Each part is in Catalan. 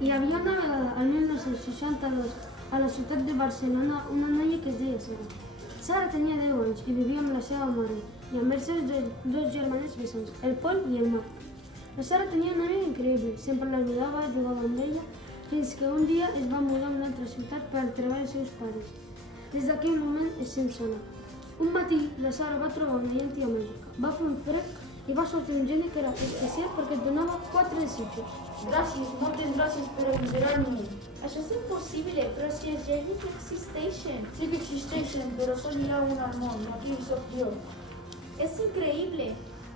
Hi havia una vegada, al 1962, a la ciutat de Barcelona, una noia que es deia Sara. Sara tenia 10 anys i vivia amb la seva mare i amb els seus dos germans bessons, el Pol i el Marc. La Sara tenia una amiga increïble, sempre l'ajudava, jugava amb ella, fins que un dia es va mudar a una altra ciutat per treballar els seus pares. Des d'aquell moment es sent sola. Un matí, la Sara va trobar una llàntia màgica, va fer un frec i va sortir un geni que era especial perquè et donava 4 desitjos. Gràcies, moltes gràcies per ajudar-me. Això és impossible, però si els genis existeixen. Sí que existeixen, però són hi ha un al món, aquí sóc jo. És increïble.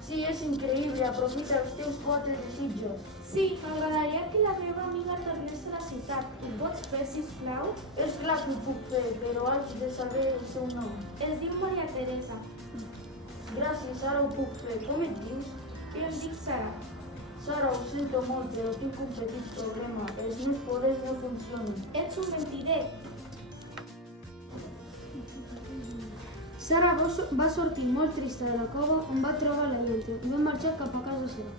Sí, és increïble, aprofita els teus 4 desitjos. Sí, m'agradaria que la meva amiga tornés a la ciutat. Ho pots fer, sisplau? És clar que ho puc fer, però haig de saber el seu nom. Es diu Maria Teresa. Gràcies, ara ho puc fer. Com et dius? Jo em dic Sara. Sara, ho sento molt, però tinc un petit problema. Els meus poders no funcionen. Ets un mentider. Sara va sortir molt trista de la cova on va trobar la llàntia i va marxar cap a casa seva.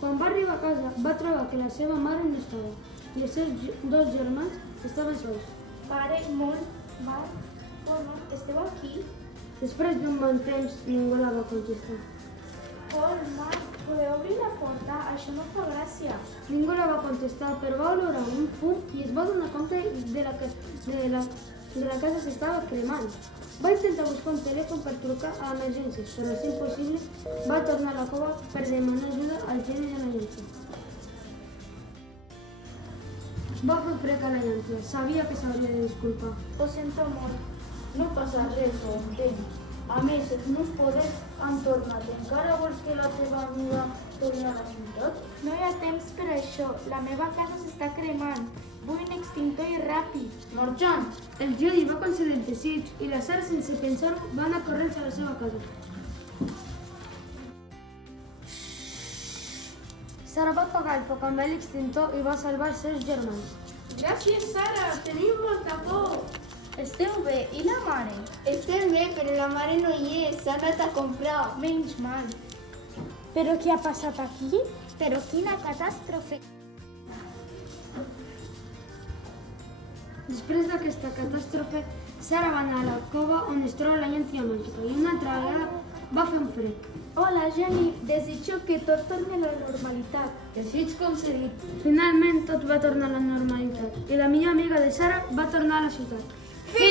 Quan va arribar a casa, va trobar que la seva mare no estava i els seus dos germans estaven sols. Pare, Marc, esteu aquí? Després d'un bon temps, ningú la va contestar. Pol, Marc, podeu obrir la porta? Això no fa gràcia. Ningú la va contestar, però va olorar un fum i es va donar compte de la casa s'estava cremant. Va intentar buscar un telèfon per trucar a emergències, però és impossible. Va tornar a la cova per demanar ajuda al geni de la llàntia. Va fer frec a la llàntia, sabia que s'hauria de disculpar. Ho sento molt. No passa res, ho entenc. A més, els meus poders han tornat. Encara vols que la teva amiga torni a la ciutat? No hi ha temps per això. La meva casa s'està cremant. Vull un extintor i ràpid. Marxant! El geni va concedir el desig i la Sara, sense pensar-ho, va anar corrents a la seva casa. Sara va apagar el foc amb l'extintor i va salvar els seus germans. Gràcies, Sara. Tenim molta por. Esteu bé? I la mare? Estem bé, però la mare no hi és, s'ha anat a comprar. Menys mal. Però què ha passat aquí? Però quina catàstrofe! Després d'aquesta catàstrofe, Sara va anar a la cova on es troba la llàntia màgica i una altra vegada va fer un frec. Hola, Geni. Desitjo que tot torni a la normalitat. Desig concedit. Finalment tot va tornar a la normalitat i la millor amiga de Sara va tornar a la ciutat. Fi!